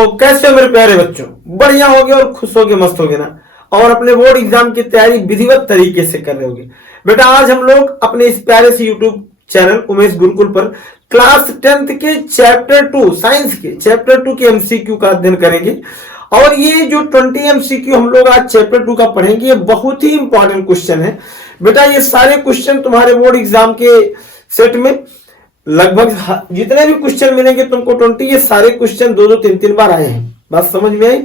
तो कैसे हो मेरे प्यारे बच्चों, बढ़िया होगे और खुश होगे, मस्त होगे ना, और अपने बोर्ड एग्जाम की तैयारी विधिवत तरीके से कर रहे होगे। बेटा आज हम लोग अपने इस प्यारे से यूट्यूब चैनल उमेश गुरुकुल पर क्लास 10th के चैप्टर 2 साइंस के चैप्टर 2 के एमसीक्यू का अध्ययन करेंगे। और ये जो 20 एमसीक्यू हम लोग आज चैप्टर 2 का पढ़ेंगे, ये बहुत ही इंपॉर्टेंट क्वेश्चन है। बेटा ये सारे क्वेश्चन तुम्हारे बोर्ड एग्जाम के सेट में लगभग जितने भी क्वेश्चन मिलेंगे तुमको 20, ये सारे क्वेश्चन 2-2 3-3 बार आए हैं। बात समझ में आई?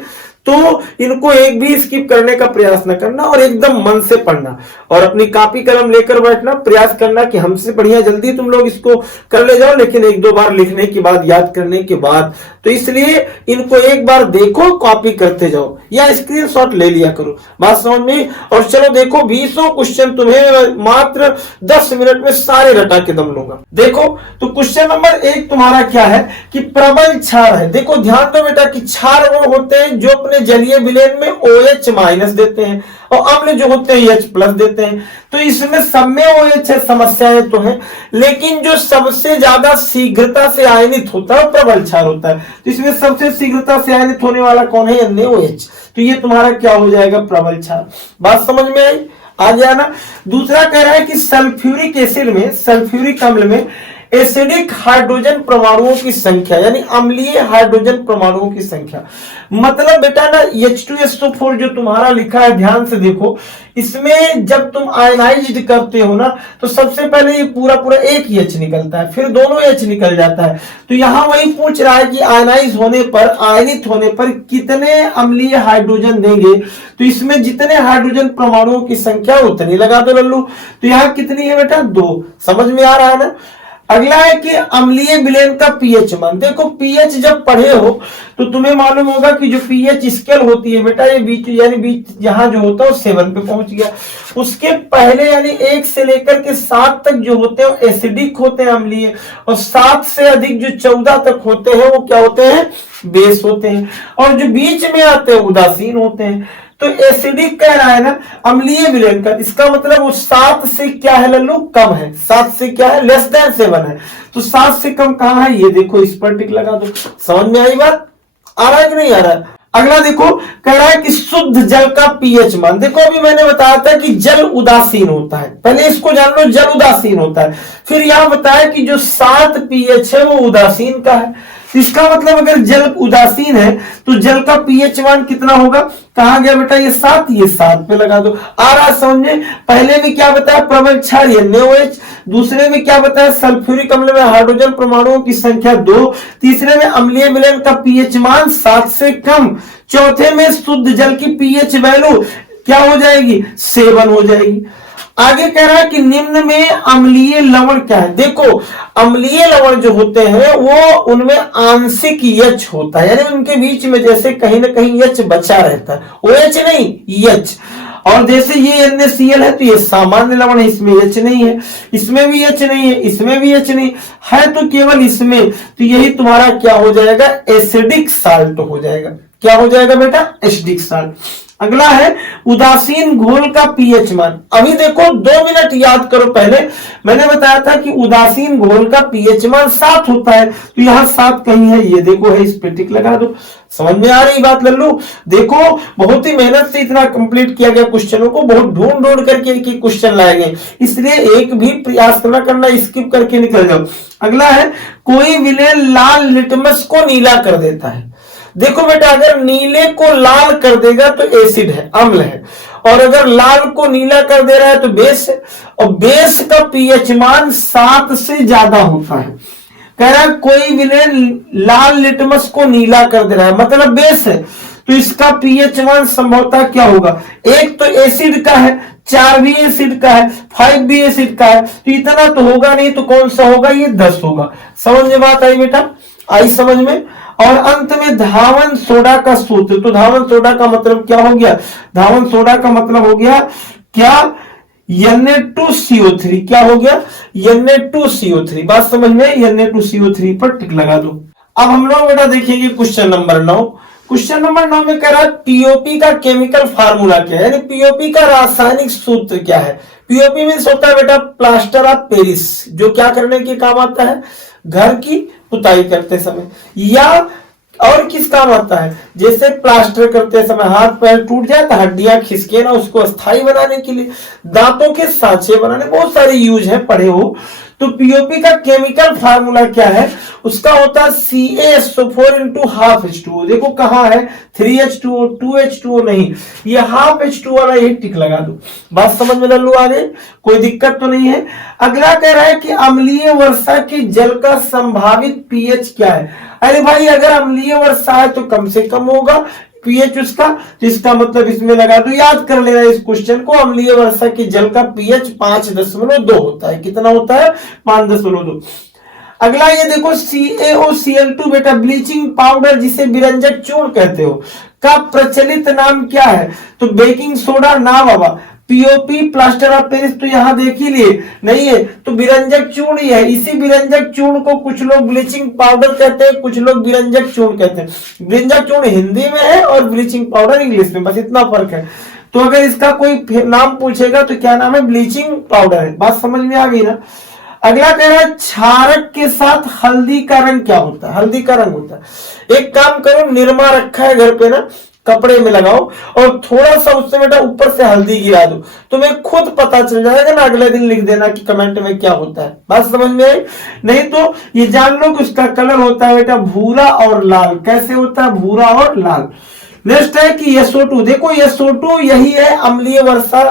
तो इनको एक भी स्किप करने का प्रयास न करना और एकदम मन से पढ़ना और अपनी कॉपी कलम लेकर बैठना, प्रयास करना कि हमसे बढ़िया जल्दी तुम लोग इसको कर ले जाओ, लेकिन 1-2 बार लिखने के बाद, याद करने के बाद। तो इसलिए इनको एक बार देखो, कॉपी करते जाओ या स्क्रीनशॉट ले लिया करो। बात समझ में? और चलो देखो 20 क्वेश्चन तुम्हें मात्र 10 मिनट में सारे रटा के दम लूंगा। देखो तो क्वेश्चन नंबर 1 तुम्हारा क्या है कि प्रबल क्षार है। देखो ध्यान दो बेटा कि क्षार वो होते हैं जो अपने जलीय विलेन में OH- देते हैं और अम्ल जो होते हैं H+ देते हैं। तो इसमें सब में OH है, समस्याएं तो है, लेकिन जो सबसे ज्यादा शीघ्रता से आयनित होता है प्रबल क्षार होता है। तो इसमें सबसे शीघ्रता से आयनित होने वाला कौन है? NaOH। तो ये तुम्हारा क्या हो जाएगा? प्रबल क्षार। बात समझ में आई? आ जाना। दूसरा कह रहा है कि सल्फ्यूरिक एसिड में, सल्फ्यूरिक अम्ल में एसिडिक हाइड्रोजन परमाणुओं की संख्या, यानी अम्लीय हाइड्रोजन परमाणुओं की संख्या। मतलब बेटा ना H2SO4 जो तुम्हारा लिखा है, ध्यान से देखो, इसमें जब तुम आयनाइज्ड करते हो ना तो सबसे पहले ये पूरा पूरा एक ही H निकलता है, फिर दोनों H निकल जाता है। तो यहां वही पूछ रहा है कि आयनाइज होने पर, आयनित होने पर कितने अम्लीय हाइड्रोजन देंगे। तो इसमें जितने हाइड्रोजन परमाणुओं की संख्या उतनी लगा दो लल्लू। तो यहां कितनी है बेटा? 2। समझ में आ रहा है ना? अगला है कि अम्लीय विलेन का पीएच मान। देखो पीएच जब पढ़े हो तो तुम्हें मालूम होगा कि जो पीएच स्केल होती है बेटा, ये बीच यानी बीच यहां जो होता है वो 7 पे पहुंच गया। उसके पहले यानी 1 से लेकर के 7 तक जो होते हैं वो एसिडिक होते हैं, अम्लीय, और 7 से अधिक जो 14 तक होते हैं वो क्या होते हैं? बेस होते हैं। और जो बीच में आते हैं उदासीन होते हैं। तो एसिडिक कह रहा है ना अम्लीय विलेन का, इसका मतलब वो 7 से क्या है लल्लू? कम है। 7 से क्या है? लेस देन 7 है। तो 7 से कम कहां है? ये देखो, इस पर टिक लगा दो। समझ में आई बात? आ रहा है कि नहीं आ रहा है? अगला देखो कह रहा है कि शुद्ध जल का पीएच मान। देखो अभी मैंने बताया था कि जल उदासीन होता है, पहले इसको जान लो, जल उदासीन होता है। फिर यहां बताया कि जो 7 पीएच है वो उदासीन का है। इसका मतलब अगर जल उदासीन है तो जल का पीएच मान कितना होगा? कहा गया बेटा? ये 7, ये 7 पे लगा दो। आ रहा समझे? पहले में क्या बताया? प्रबल क्षार NaOH। दूसरे में क्या बताया? सल्फ्यूरिक अम्ल में हाइड्रोजन परमाणुओं की संख्या 2। तीसरे में अम्लीय विलेन का पीएच मान 7 से कम। चौथे में शुद्ध जल की पीएच वैल्यू क्या हो जाएगी? 7 हो जाएगी। आगे कह रहा है कि निम्न में अम्लीय लवण क्या है। देखो अम्लीय लवण जो होते हैं वो उनमें आंशिक H होता है, यानी उनके बीच में जैसे कहीं ना कहीं H बचा रहता है, OH नहीं H। और जैसे ये NaCl है तो ये सामान्य लवण है, इसमें H नहीं है, इसमें भी H नहीं है, इसमें भी H नहीं है, तो केवल इसमें। तो यही तुम्हारा क्या हो जाएगा? एसिडिक साल्ट हो जाएगा। क्या हो जाएगा बेटा? Acidic salt. अगला है उदासीन घोल का पीएच मान। अभी देखो 2 मिनट याद करो, पहले मैंने बताया था कि उदासीन घोल का पीएच मान 7 होता है। तो यहां 7 कहीं है, ये देखो है, इस पे टिक लगा दो। समझ में आ रही बात लल्लू? देखो बहुत ही मेहनत से इतना कंप्लीट किया गया क्वेश्चनों को, बहुत ढूंढ ढूंढ करके एक ही क्वेश्चन लाए गए, इसलिए एक भी प्रयास न करना, स्किप करके निकल जाओ। अगला है कोई विलेन लाल लिटमस को नीला कर देता है। देखो बेटा अगर नीले को लाल कर देगा तो एसिड है, अम्ल है, और अगर लाल को नीला कर दे रहा है तो बेस है, और बेस का पीएच मान 7 से ज्यादा होता है। कह रहा है कोई विलेन लाल लिटमस को नीला कर दे रहा है, मतलब बेस है, तो इसका पीएच मान संभवतः क्या होगा? एक तो एसिड का है, 4 भी एसिड का है, 5 भी एसिड का है, तो इतना तो होगा नहीं, तो कौन सा होगा? ये 10 होगा। समझ में बात आई बेटा? आई समझ में? और अंत में धावन सोडा का सूत्र। तो धावन सोडा का मतलब क्या हो गया? धावन सोडा का मतलब हो गया क्या? Na2CO3। क्या हो गया? Na2CO3। बात समझ में? Na2CO3 पर टिक लगा दो। अब हम लोग बेटा देखेंगे क्वेश्चन नंबर 9। क्वेश्चन नंबर 9 में कह रहा है पीओपी का केमिकल फार्मूला क्या है, यानी पीओपी का रासायनिक सूत्र क्या है। पीओपी मीन्स होता है बेटा प्लास्टर ऑफ पेरिस, जो क्या करने के काम आता है? घर की पुताई करते समय, या और किस काम आता है, जैसे प्लास्टर करते समय हाथ पैर टूट जाए तो हड्डियां खिसके ना, उसको स्थायी बनाने के लिए, दांतों के सांचे बनाने, बहुत सारे यूज है, पढ़े हो। तो पीओपी का केमिकल फार्मूला क्या है, उसका होता है CaSO4 इंटू हाफ H2O। देखो कहाँ है 3H2O 2H2O नहीं, ये हाफ H2O वाला, ये टिक लगा दो। बात समझ में लल्लू आ गई, कोई दिक्कत तो नहीं है। अगला कह रहा है कि अम्लीय वर्षा के जल का संभावित पीएच क्या है। अरे भाई अगर अम्लीय वर्षा है तो कम से कम होगा पीएच उसका, तो इसका मतलब इसमें लगा दो, याद कर लेना इस क्वेश्चन को। अम्लीय वर्षा के जल का पीएच 5.2 होता है। कितना होता है, 5.2। अगला ये देखो CaOCl2 बेटा, ब्लीचिंग पाउडर जिसे विरंजक चूर्ण कहते हो, का प्रचलित नाम क्या है, तो बेकिंग सोडा ना बाबा। पीओपी प्लास्टर ऑफ पेरिस तो यहां देख ही लिए, नहीं है तो विरंजक चूर्ण ही है। इसी विरंजक चूर्ण को कुछ लोग ब्लीचिंग पाउडर कहते हैं, कुछ लोग विरंजक चूर्ण कहते हैं। विरंजक चूर्ण हिंदी में है और ब्लीचिंग पाउडर इंग्लिश में, बस इतना फर्क है। तो अगर इसका कोई नाम पूछेगा तो क्या नाम है, ब्लीचिंग पाउडर है। बात समझ में आ गई ना। अगला कह रहा है क्षारक के साथ हल्दी का रंग क्या होता है, हल्दी का रंग होता है, एक काम करो, निरमा रखा है घर पे ना, कपड़े में लगाओ और थोड़ा सा उससे बेटा ऊपर से हल्दी गिरा दो, तुम्हें खुद पता चल जाएगा ना, अगले दिन लिख देना कि कमेंट में क्या होता है। बात समझ में आई, नहीं तो ये जान लो कि उसका कलर होता है बेटा भूरा और लाल। कैसे होता है, भूरा और लाल। नेक्स्ट है कि SO2, देखो SO2 यही है अम्लीय वर्षा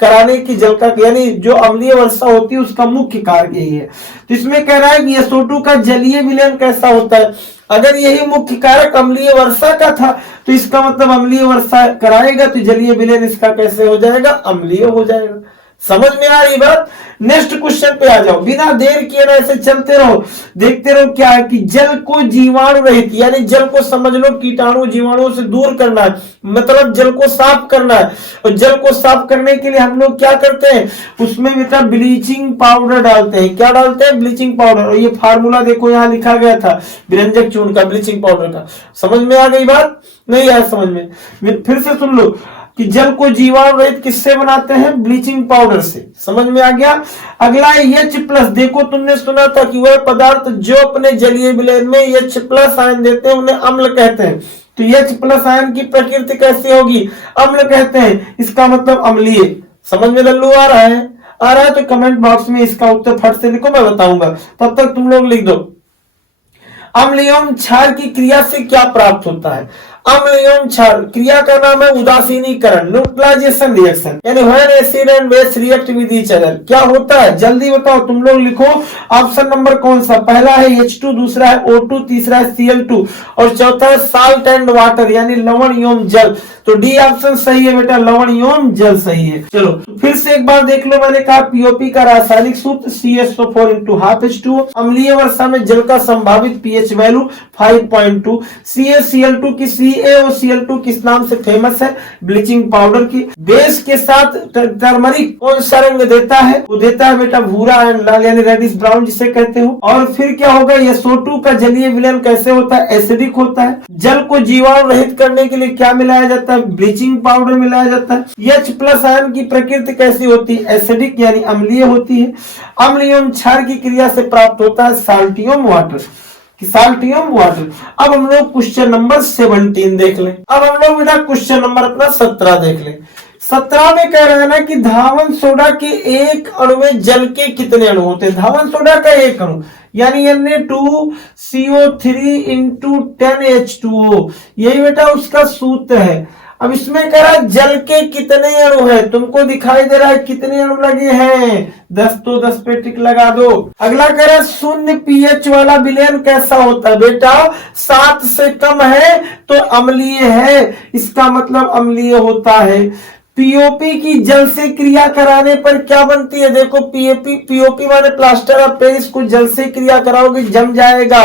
कराने की जल का, यानी जो अम्लीय वर्षा होती है उसका मुख्य कार्य यही है। तो इसमें कह रहा है कि SO2 का जलीय विलयन कैसा होता है। अगर यही मुख्य कारक अम्लीय वर्षा का था तो इसका मतलब अम्लीय वर्षा कराएगा तो जलीय विलयन इसका कैसे हो जाएगा, अम्लीय हो जाएगा। समझ में आ रही बात। नेक्स्ट क्वेश्चन पे आ जाओ, बिना देर किए ना ऐसे चलते रहो, देखते रहो। क्या है कि जल को जीवाणु रहित, यानी जल को समझ लो कीटाणु जीवाणुओं से दूर करना है, मतलब जल को साफ करना है। और जल को साफ करने के लिए हम लोग क्या करते हैं, उसमें बेटा ब्लीचिंग पाउडर डालते हैं। क्या डालते हैं, ब्लीचिंग पाउडर। और ये फार्मूला देखो यहाँ लिखा गया था विरंजक चूर्ण का, ब्लीचिंग पाउडर का। समझ में आ गई बात, नहीं आया समझ में, फिर से सुन लो कि जल को जीवाणु रहित किससे बनाते हैं, ब्लीचिंग पाउडर से। समझ में आ गया। अगला है H+, देखो तुमने सुना था कि वह पदार्थ जो अपने जलीय विलयन में H+ आयन देते हैं उन्हें अम्ल कहते हैं। तो H+ आयन की प्रकृति कैसी होगी, अम्ल कहते हैं, इसका मतलब अम्लीय। समझ में लल्लू आ रहा है, आ रहा है तो कमेंट बॉक्स में इसका उत्तर फट से लिखो, मैं बताऊंगा, तब तक तुम लोग लिख दो। अम्ल एवं क्षार की क्रिया से क्या प्राप्त होता है, अम्ल एवं क्षार क्रिया का नाम है उदासीनीकरण, न्यूट्रलाइजेशन रिएक्शन, यानी when acid and base react with each other. क्या होता है जल्दी बताओ, तुम लोग लिखो। ऑप्शन नंबर कौन सा, पहला है H2, दूसरा है O2, तीसरा है Cl2 और चौथा है साल्ट एंड वाटर, यानी लवण एवं जल। तो डी ऑप्शन सही है बेटा, लवण एवं जल सही है। चलो फिर से एक बार देख लो, मैंने कहा पीओपी का रासायनिक सूत्र CaSO4 इंटू हाफ H2O। अम्लीय वर्षा में जल का संभावित पीएच वैल्यू 5.2। CaCl2 की CaOCl2 किस नाम से फेमस है, ब्लीचिंग पाउडर की। बेस के साथ टर्मरिक कौन सा रंग देता है, वो देता है बेटा भूरा एंड लाल, यानी रेडिश ब्राउन जिसे कहते हो। और फिर क्या होगा, SO2 का जलीय विलयन कैसे होता है, एसिडिक होता है। जल को जीवाणु रहित करने के लिए क्या मिलाया जाता है, ब्लीचिंग पाउडर मिलाया जाता है। H+ आयन की प्रकृति कैसी होती है, एसिडिक यानी अम्लीय होती है। अम्ल एवं क्षार की क्रिया से प्राप्त होता है साल्टियम वाटर, साल्टियम वाटर। अब हम लोग क्वेश्चन नंबर 17 देख लें। अब हम लोग बेटा क्वेश्चन नंबर अपना 17 देख लें। 17 में कह रहा है ना कि धावन सोडा के एक अणु में जल के कितने अणु होते हैं, धावन सोडा का एक अणु यानी Na2CO3 इंटू 10H2O, यही बेटा उसका सूत्र है। अब इसमें कह रहा है जल के कितने अणु है, तुमको दिखाई दे रहा है कितने अणु लगे हैं, 10, तो 10 पे टिक लगा दो। अगला कह रहा है शून्य पीएच वाला विलयन कैसा होता है, बेटा 7 से कम है तो अम्लीय है, इसका मतलब अम्लीय होता है। पीओपी की जल से क्रिया कराने पर क्या बनती है, देखो पीओपी माने प्लास्टर ऑफ पेरिस को जल से क्रिया कराओगे जम जाएगा,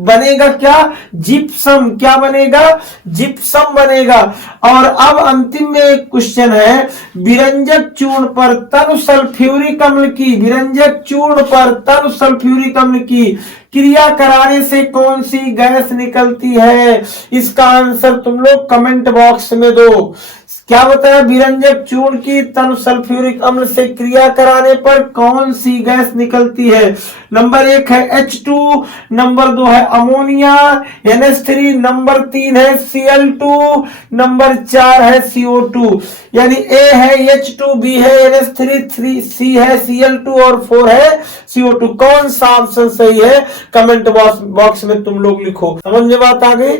बनेगा क्या, जिप्सम। क्या बनेगा, जिप्सम बनेगा। और अब अंतिम में एक क्वेश्चन है, विरंजक चूर्ण पर तनु सल्फ्यूरिक अम्ल की, विरंजक चूर्ण पर तनु सल्फ्यूरिक अम्ल की क्रिया कराने से कौन सी गैस निकलती है, इसका आंसर तुम लोग कमेंट बॉक्स में दो। क्या बताया, विरंजक चूर्ण की तनु सल्फ्यूरिक अम्ल से क्रिया कराने पर कौन सी गैस निकलती है? नंबर 1 है H2, नंबर 2 है अमोनिया, NH3, नंबर 3 है Cl2, नंबर 4 है CO2। यानी A है H2, B है NH3, C है Cl2 और 4 है CO2। कौन सा ऑप्शन सही है? कमेंट बॉक्स में तुम लोग लिखो। समझ में बात आ गई?